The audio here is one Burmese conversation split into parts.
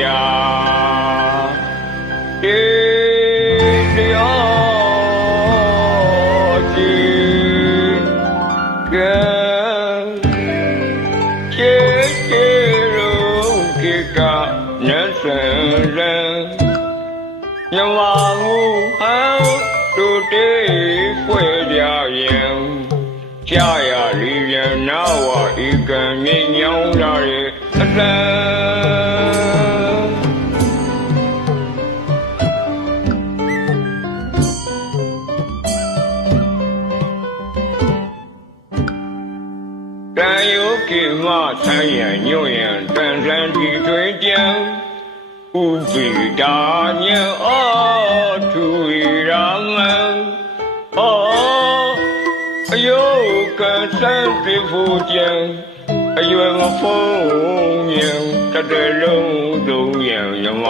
呀，一条条根，结结拢结到人身上。年华无痕，土地会凋零。家呀，离别了我一个年幼的儿孙。 ကိမဆန်းရန်ညွန့်ရန်တန်ဆန်းဒီတွင်ကြံဥပိတာညံအောသူရာမံအောအယုကံဆန်းပြဖို့ကြံအယွယ်မဖုံးညံတတလုံးတုံးရန်ယမ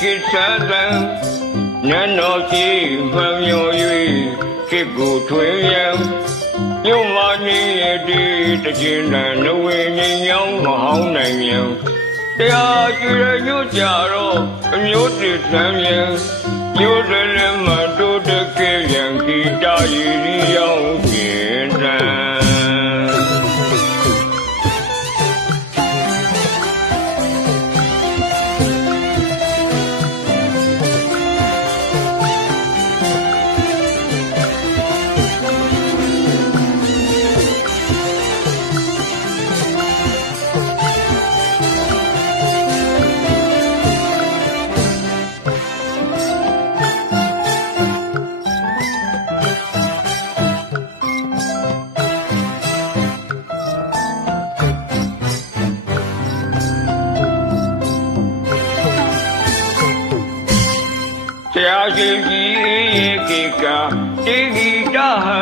ကယ်ကိစ္စတံနတ်တော်ရှိမှန်မြော်၍စိတ်ကိုထွင်ရန်ညုံမနေရဲ့ဒီတခြင်းတန်နဝေငင်းရောင်းမဟောင်းနိုင်မြန်တရားကြည့်ရညွတ်ကြတော့အမျိုးတည်ဆန်းမြန်မျိုးတလည်းမတို့တကယ်ရန်ခိတာရည်ရီရောက်ကျင်တန် ဆရာရှိကြီးရဲ့ကေကတိဂိတဟံ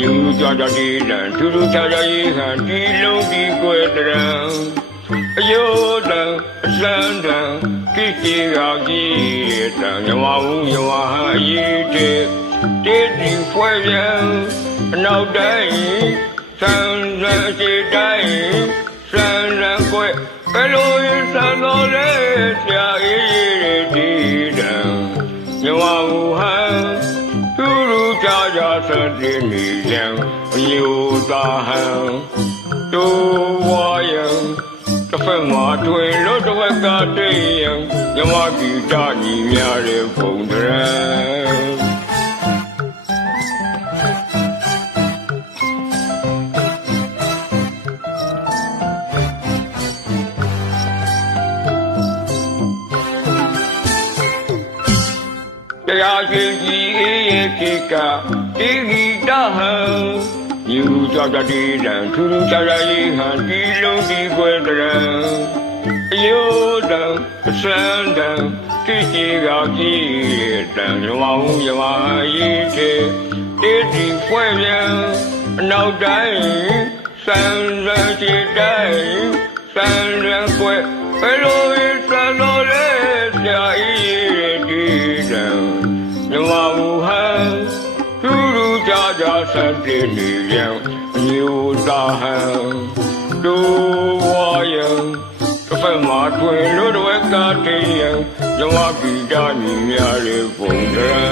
ယူကြကြတိလံသူလူချာချာရေးဟံဒီလုံးဒီကွယ်တရံအယောတံအစံတံကိစီရာကြီးတံညဝဟုညဝဟံအရေးတေတေဒီဖွဲပြန်အနောက်တိုင်းသံသံရှိတိုင်းစံရံကွယ်ဘယ်လို ကြကြသတိနေယံအယုသာဟံတူဝါယံတစ်ဖက်မှာတွင်လို့တစ်ဖက်ကတည်းယံညမကီတာညီများတဲ့ဘုံတရံတရားရှင်ကြီး အေးရဲ့ကေကတိဂိတဟံယူကြတတိလံသူလူကြကြရေးဟံဒီလုံးဒီကွယ်တရံအယုတံအစံတံတိရှိကကြီးတံညဝဟုယဝရေးတေတေဒီဖွဲပြန်အနောက်တိုင်းစံရရှိတိုင်းစံရကွယ်ဘယ်လိုစံတော်လဲဆရာအေးဒီတံညမဟုဟံသူလူ ကြကြစတဲ့နေရန်မျိုးသာဟံဒူဝါယံတစ်ဖက်မှာတွင်လို့တော့ကတည်းယံညမကီတာညီများရဲ့ပုံတရံ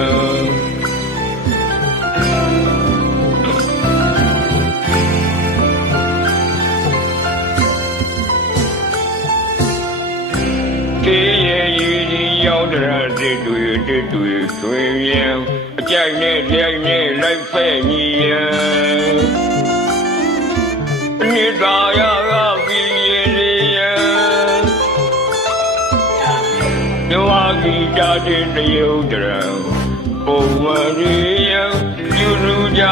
တေးရဲ့ရည်ဒီရောက်တဲ့တစ်တွေတစ်တွေဆွေရင် အကြိုက်နဲ့ကြိုက်နဲ့လိုက်ဖဲ့ညီရန်မိသားရကပြည်ရင်လေရန်မြဝကီတာတဲ့တယုတ်တရံပုံမရရန်ကျူလူကြ